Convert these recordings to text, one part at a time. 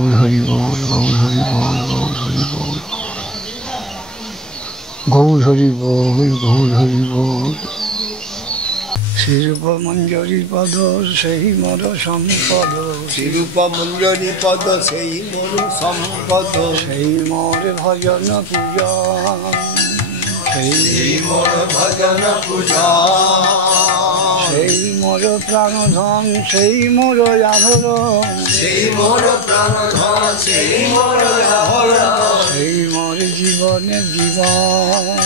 গৌর হরি বল, গৌর হরি বল, গৌর হরি বল, গৌর হরি বল, গৌর হরি বল। শ্রীরূপ মঞ্জরি পদ সেই মোর সম্পদ, শ্রীরূপ মঞ্জরি পদ সেই মোর সম্পদ, সেই মোর ভজন পূজা, সেই মোর ভজন পূজা, সেই মোর প্রাণধন, সেই মোর আভরণ, সেই মোর প্রাণধন, সেই মোর আভরণ, সেই মোর জীবনের জীবন,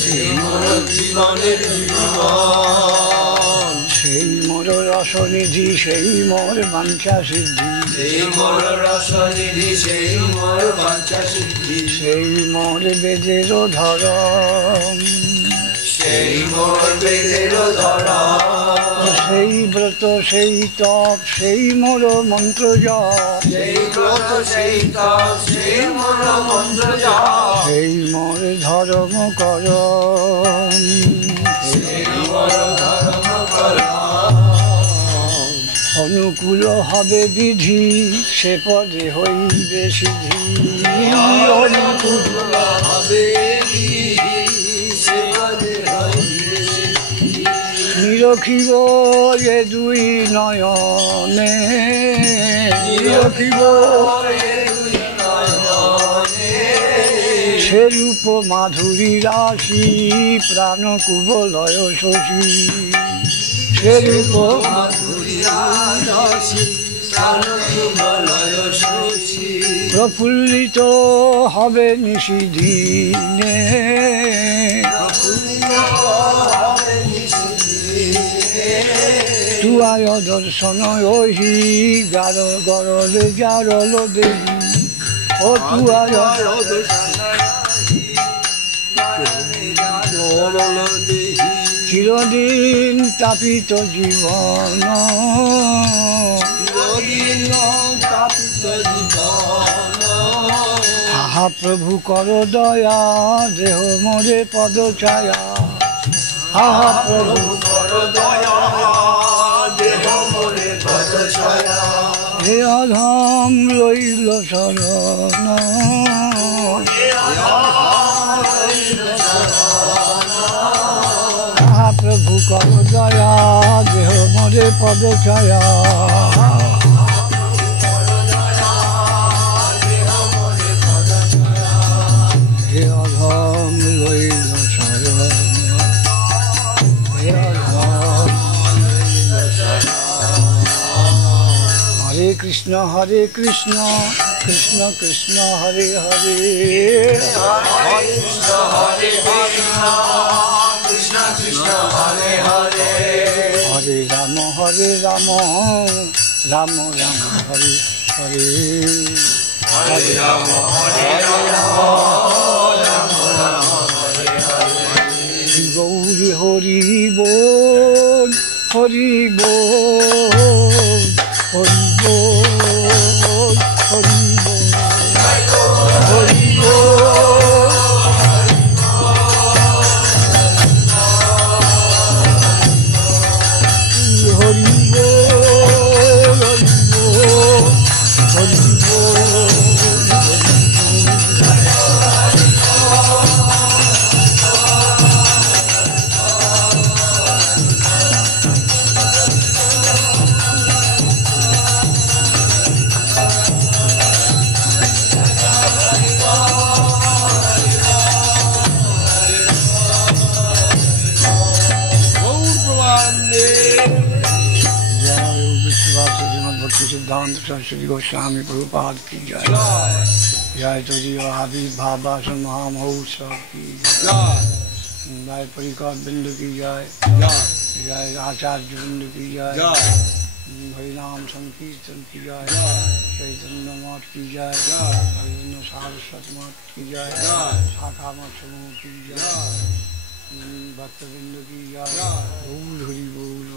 সেই মোর জীবনের জীবন, সেই মোর রসনিধি, সেই মোর বাঞ্ছা সিদ্ধি, সেই মোর রসনিধি, সেই মোর বাঞ্ছা সিদ্ধি, সেই মোর বেদের ধরন, সেই মোর বেদের ধরন, সেই ব্রত, সেই তপ, সেই মোর মন্ত্র জপ, সেই ব্রত, সেই তপ, সেই মোর মন্ত্র জপ, সেই মোর ধর্ম করণ, সেই মোর ধর্ম করণ। অনুকূল হবে বিধি, সে পদে হইবে সিদ্ধি, অনুকূল হবে বিধি, সে পদে হইবে সিদ্ধি। নিরখিব এ দুই নয়নে, নিরখিব এ দুই নয়নে, সেরূপ মাধুরী রাশি, প্রাণ কুবলয় শশী, সেরূপ মাধুরী রাশি, প্রাণ কুবলয় শশী। প্রফুল্লিত হবে নিশিদিনে, প্রফুল্লিত হবে নিশিদিনে, তুয়ায় দর্শন ওহি, গরল জারল দেবী, ও তুয়ায় চিরদিন তাপিত জীবন, চিরদিন তাপিত জীবন। আহা প্রভু কর দয়া, দেহ মোরে পদ ছায়া, আহা প্রভু কর দয়া, দেহ মোরে পদ ছায়া। হে অধম লইল শরণ, আহা প্রভু কর দয়া, দেহ মোরে পদ ছায়া, হে অধম লইল শরণ, হে অধম লইল শরণ। হরে কৃষ্ণ কৃষ্ণ কৃষ্ণ হরে হরে, হরে কৃষ্ণ হরে কৃষ্ণ, কৃষ্ণ কৃষ্ণ হরে হরে, হরে রাম রাম রাম হরে হরে, হরে রাম হরে রাম, রাম রাম হরে হরে। গৌরী হরি বল, হরি বল, হরি বল, হরি বল, হরি বল, হরি বল, হরি বল, सिद्धांत सरस्वती गोस्वामी प्रभुपाद की जय, जय तो जीव आविर्भाव भाषण महामहोत्सव की जय, जय परिकर बिंद की जय, जय आचार्य बिंद की जय, हरिनाम संकीर्तन की जय, चैतन्य मठ की जय, हरिजन सारस्वत मठ की जय, शाखा मठ समूह की जय, भक्तबिंद की जय, बोल हरि बोल।